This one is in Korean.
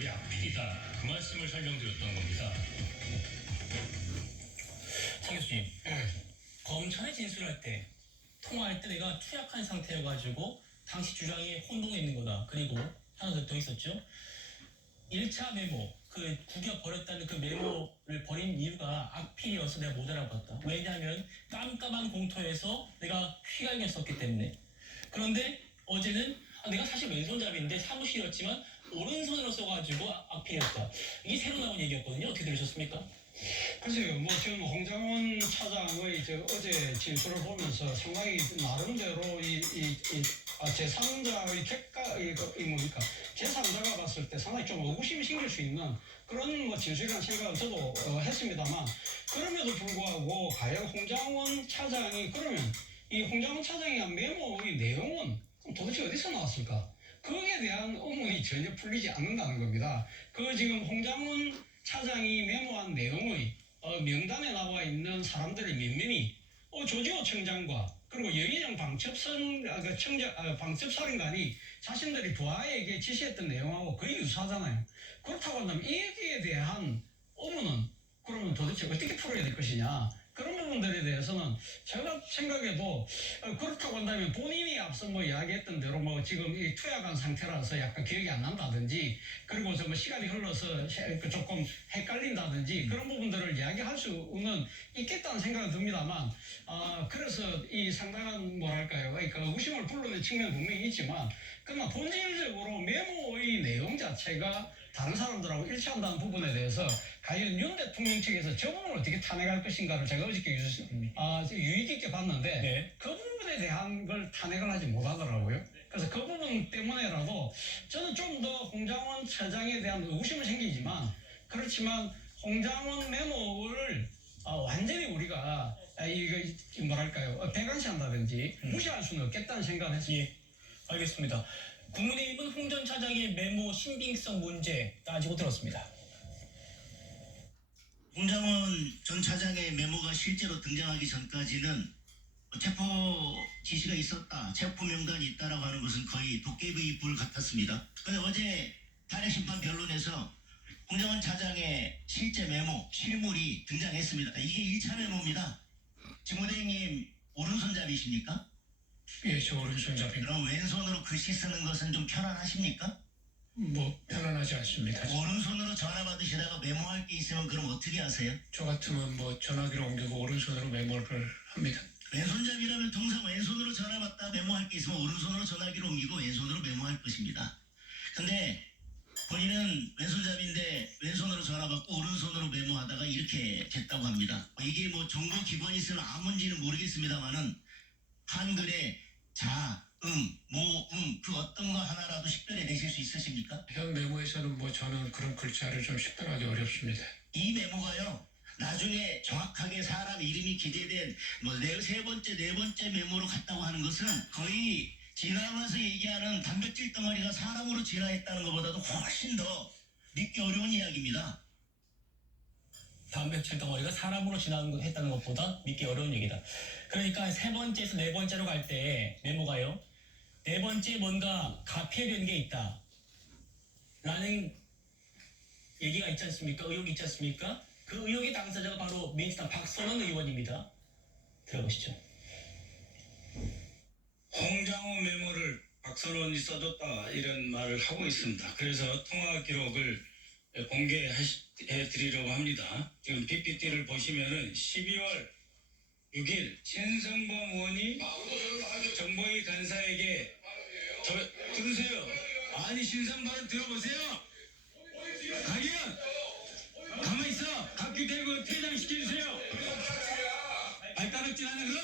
그들이 악필이다. 그 말씀을 설명드렸던 겁니다. 차 교수님, 검찰에 진술할 때, 통화할 때 내가 투약한 상태여가지고 당시 주장이 혼동해 있는 거다. 그리고 하나 더 있었죠. 1차 메모, 그 구겨 버렸다는 그 메모를 버린 이유가 악필이어서 내가 못 알아봤다. 왜냐하면 깜깜한 공터에서 내가 휘갈겼었기 때문에. 그런데 어제는 내가 사실 왼손잡이인데 사무실이었지만 오른손으로 써가지고 악필이었다. 이게 새로 나온 얘기였거든요. 어떻게 들으셨습니까? 글쎄요, 뭐 지금 홍장원 차장의 어제 진술을 보면서 상당히 나름대로 제3자의 뭡니까? 제3자가 봤을 때 상당히 좀 의구심이 생길 수 있는 그런 뭐 진술이라는 생각을 저도 했습니다만, 그럼에도 불구하고 과연 홍장원 차장이 그러면 이 홍장원 차장이 한 메모의 내용은 도대체 어디서 나왔을까? 거기에 대한 의문이 전혀 풀리지 않는다는 겁니다. 그 지금 홍장원 차장이 메모한 내용의 명단에 나와 있는 사람들이 몇 명이 조지호 청장과 그리고 영의정 방첩사령관이 자신들이 부하에게 지시했던 내용하고 거의 유사하잖아요. 그렇다고 한다면 여기에 대한 의문은 그러면 도대체 어떻게 풀어야 될 것이냐. 그런 부분들에 대해서는 제가 생각해도 그렇다고 한다면 본인이 앞서 뭐 이야기했던 대로 뭐 지금 이 투약한 상태라서 약간 기억이 안 난다든지, 그리고 뭐 시간이 흘러서 조금 헷갈린다든지 그런 부분들을 이야기할 수는 있겠다는 생각은 듭니다만, 그래서 이 상당한 뭐랄까요, 그러니까 의구심을 불러낸 측면은 분명히 있지만, 그러나 본질적으로 메모의 내용 자체가 다른 사람들하고 일치한다는 부분에 대해서 과연 윤 대통령 측에서 저 부분을 어떻게 탄핵할 것인가를 제가 어저께 유익 있게 봤는데, 네. 그 부분에 대한 걸 탄핵을 하지 못하더라고요. 그래서 그 부분 때문에라도 저는 좀 더 홍장원 차장에 대한 의구심은 생기지만, 그렇지만 홍장원 메모를 완전히 우리가 이거 뭐랄까요, 배관시한다든지 무시할 수는 없겠다는 생각을 했습니다. 예, 알겠습니다. 국민의힘은 홍 전 차장의 메모 신빙성 문제 따지고 들었습니다. 홍장원 전 차장의 메모가 실제로 등장하기 전까지는 체포 지시가 있었다, 체포 명단이 있다라고 하는 것은 거의 도깨비 불 같았습니다. 그런데 어제 탄핵심판 변론에서 홍장원 차장의 실제 메모, 실물이 등장했습니다. 이게 1차 메모입니다. 지무대행님 오른손잡이십니까? 예, 저 오른손잡이. 그럼 왼손으로 글씨 쓰는 것은 좀 편안하십니까? 뭐 편안하지 않습니다. 오른손으로 전화 받으시다가 메모할 게 있으면 그럼 어떻게 하세요? 저 같으면 뭐 전화기를 옮기고 오른손으로 메모를 합니다. 왼손잡이라면 통상 왼손으로 전화 받다 메모할 게 있으면 오른손으로 전화기를 옮기고 왼손으로 메모할 것입니다. 근데 본인은 왼손잡이인데 왼손으로 전화 받고 오른손으로 메모하다가 이렇게 됐다고 합니다. 이게 뭐 정보 기관이 쓰는 암문지는 모르겠습니다만은 한글에 자, 모, 그 어떤 거 하나라도 식별해 내실 수 있으십니까? 현 메모에서는 뭐 저는 그런 글자를 좀 식별하기 어렵습니다. 이 메모가요, 나중에 정확하게 사람 이름이 기재된 뭐 세 번째, 네 번째 메모로 갔다고 하는 것은 거의 지나가면서 얘기하는 단백질 덩어리가 사람으로 진화했다는 것보다도 훨씬 더 믿기 어려운 이야기입니다. 단백질 덩어리가 사람으로 진화했다는 것보다 믿기 어려운 얘기다. 그러니까 세 번째에서 네 번째로 갈 때 메모가요, 네 번째 뭔가 가피된 게 있다 라는 얘기가 있지 않습니까? 의혹이 있지 않습니까? 그 의혹의 당사자가 바로 민주당 박선원 의원입니다. 들어보시죠. 홍장원 메모를 박선원이 써줬다 이런 말을 하고 있습니다. 그래서 통화 기록을 공개해 드리려고 합니다. 지금 PPT를 보시면은 12월 6일 신성범 의원이 정보위 간사에게 들으세요. 아니 신성범 들어보세요. 강의원 가만히 있어. 각기 대고 퇴장시켜주세요. 발가락질 하는 거?